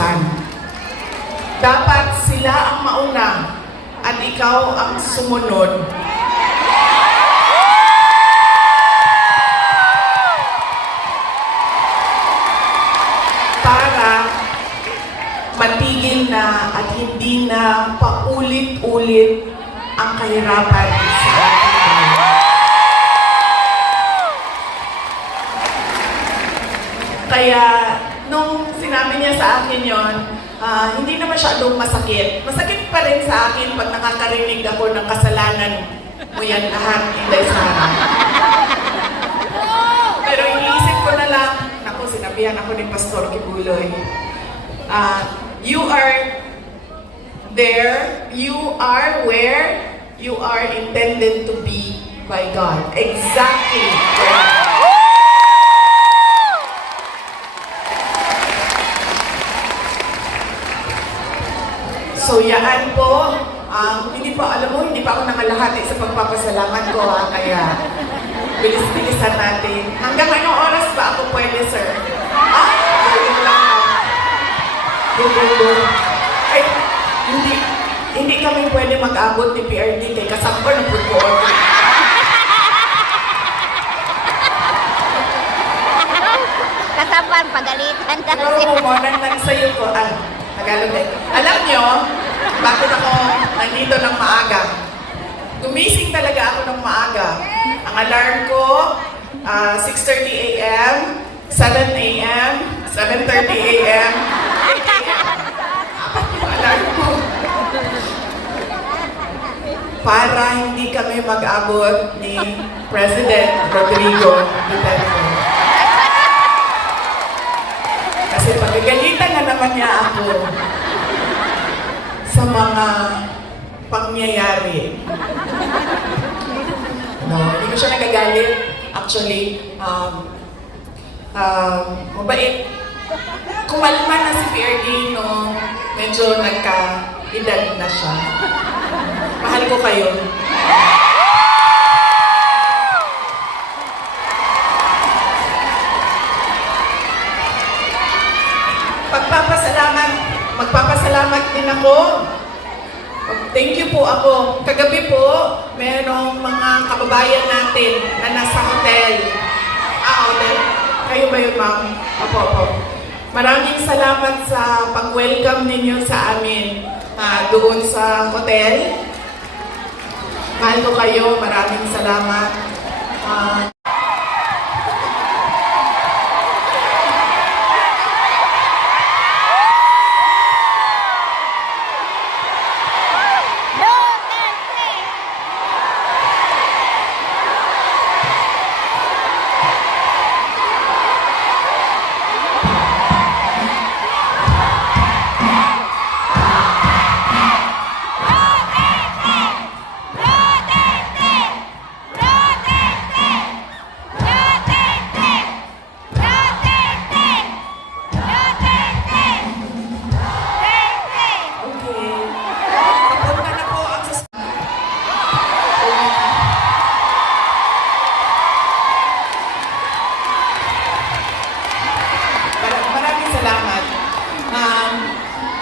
kautusan. Dapat sila ang mauna at ikaw ang sumunod. Para matigil na at hindi na paulit-ulit ang kahirapan sa ating bayan. Kaya, nung sinabi niya sa akin yon, hindi na masyadong masakit. Masakit pa rin sa akin pag nakakarinig ako ng kasalanan mo yan lahat, Inday Sara. Pero iniisip ko na lang, naku, sinabihan ako ni Pastor Kibuloy, you are there, you are where you are intended to be by God. Exactly where. So, yaan po. Hindi pa, alam mo, hindi pa ako nangalahati sa pagpapasalamat ko, kaya bilis-bilisan natin. Hanggang anong oras ba ako pwede, sir? Pwede lang. Go. Ay, hindi kami pwede mag-abot ni PRD kay kasakbo ng pagkuon. Kasapan, pagalitan kasi. Pero mo, nagsayo ko. Tagalog eh. Alam nyo, bakit ako nandito ng maaga? Gumising talaga ako ng maaga. Ang alarm ko, 6:30 a.m., 7 a.m., 7:30 a.m., 8 a.m. Apat yung alarm ko. Para hindi kami mag-abot ni President Rodrigo Duterte. Kasi pagagalitan na naman niya ako sa mga pangyayari. No, hindi ko siya nagagalit. Actually, mabait. Kumalma na si PRD nung medyo nagka-edad na siya. Mahal ko kayo. Magpapasalamat din ako. Thank you po ako. Kagabi po, merong mga kababayan natin na nasa hotel. Hotel? Kayo ba yun, ma'am? Opo. Maraming salamat sa pag-welcome ninyo sa amin doon sa hotel. Mahal ko kayo. Maraming salamat.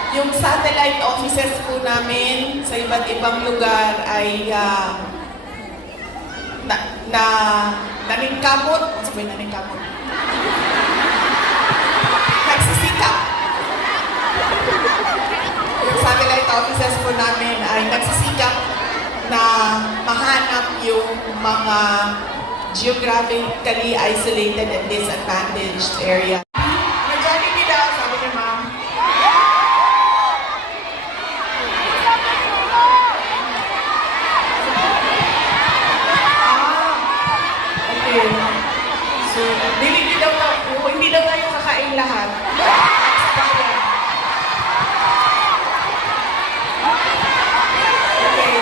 Yung satellite offices po namin sa iba't ibang lugar ay naningkamot. Sabi naningkamot. Nagsisikap. Yung satellite offices po namin ay nagsisikap na mahanap yung mga geographically isolated and disadvantaged area. Majority daw, sabi niya, ma'am. So, hindi daw tayo kakain lahat. Okay.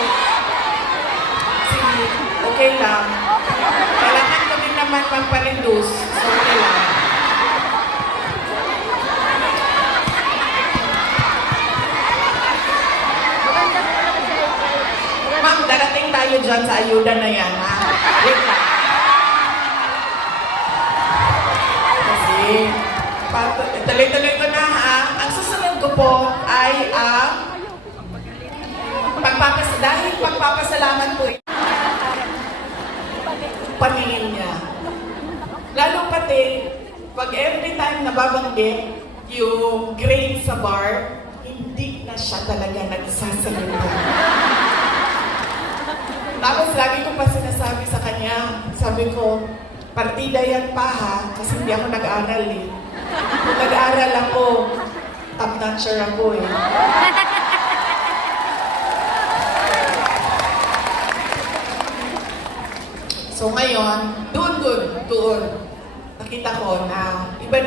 Sige, okay lang. Kailangan ko din naman magpa-reduce. So, okay lang. Ma'am, darating tayo dyan sa ayuda na yan, ha? Wait lang. Tuloy-tuloy ko na, ha? Ang susunod po ay ang dahil pagpapasalamat po ito paningin niya. Lalo pati, pag every time nababanggit yung grade sa bar, hindi na siya talaga nagsasalita. Tapos lagi ko pa sinasabi sa kanya, sabi ko, partida yan pa ha, kasi hindi ako nag-aral eh. Kung nag-aral ako, top-notcher ako eh. So ngayon, doon, nakita ko na iba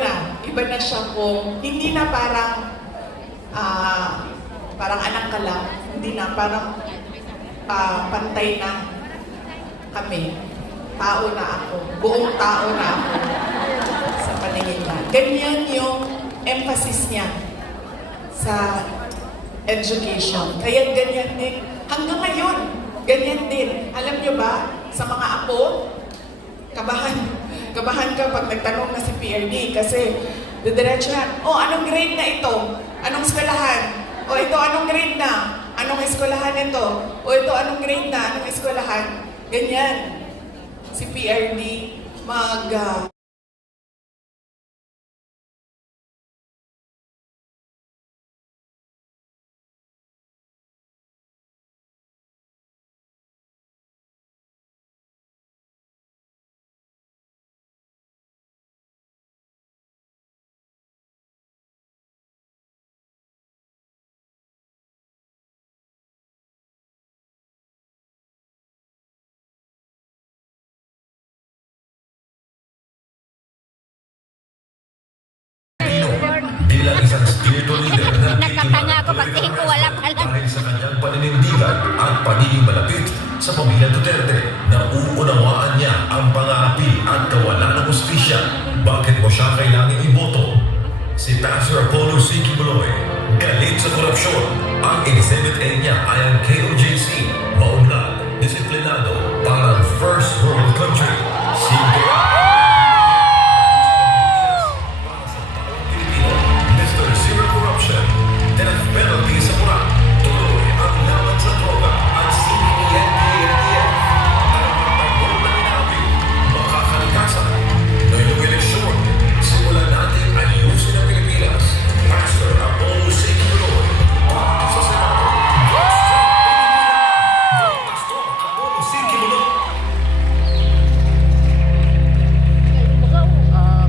na siya kung, hindi na parang anak ka lang, hindi na parang pantay na kami. Tao na ako, buong tao na ako sa paningin niya. Ganyan yung emphasis niya sa education. Kaya ganyan din, hanggang ngayon, ganyan din. Alam niyo ba, sa mga apo, kabahan ka pag nagtanong na si PRD kasi didiretso yan, anong grade na ito? Anong eskwelahan? Ito anong grade na? Anong eskwelahan ito? Ito anong grade na? Anong eskwelahan? Ganyan. Si PRD bilang isang spiritual leader na Nagkatanga ako pagtingin ko wala pala. dahil sa kanyang paninindigan at pagiging malapit sa pamilya Duterte na uunawaan niya ang pangapi at kawalan ng hustisya. Bakit mo siya kailangan iboto? Si Pastor Apollo C. Kibuloy, galit sa korupsyon. Ang exhibit A niya ay ang KOJC, maunlad, disiplinado, parang first world country.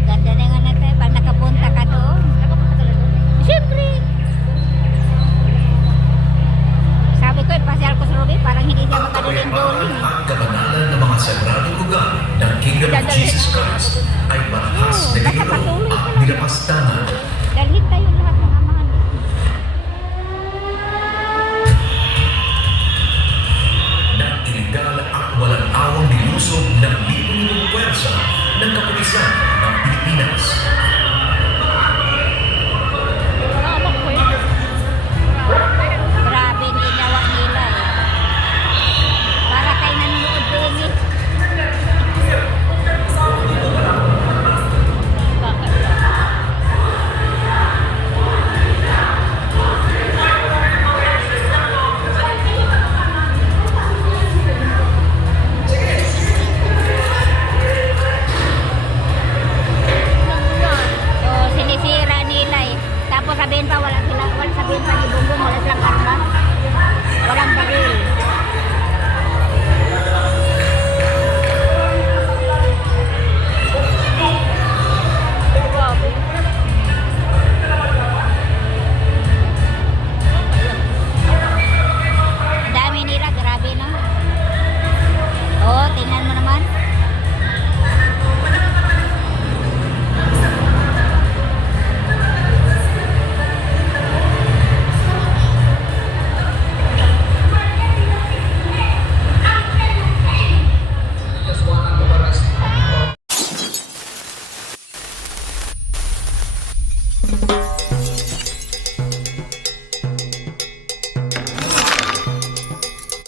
Ganda na nga natin pag nakapunta ka doon. Siyempre. Sabi ko, pasyal ko sa Ruby, parang hindi siya makaduling-duling. Ang kabanalan ng mga sagradong lugar ng Kingdom of Jesus Christ ay marahas na ginulong at nilapastangan. Dalhin tayo lahat.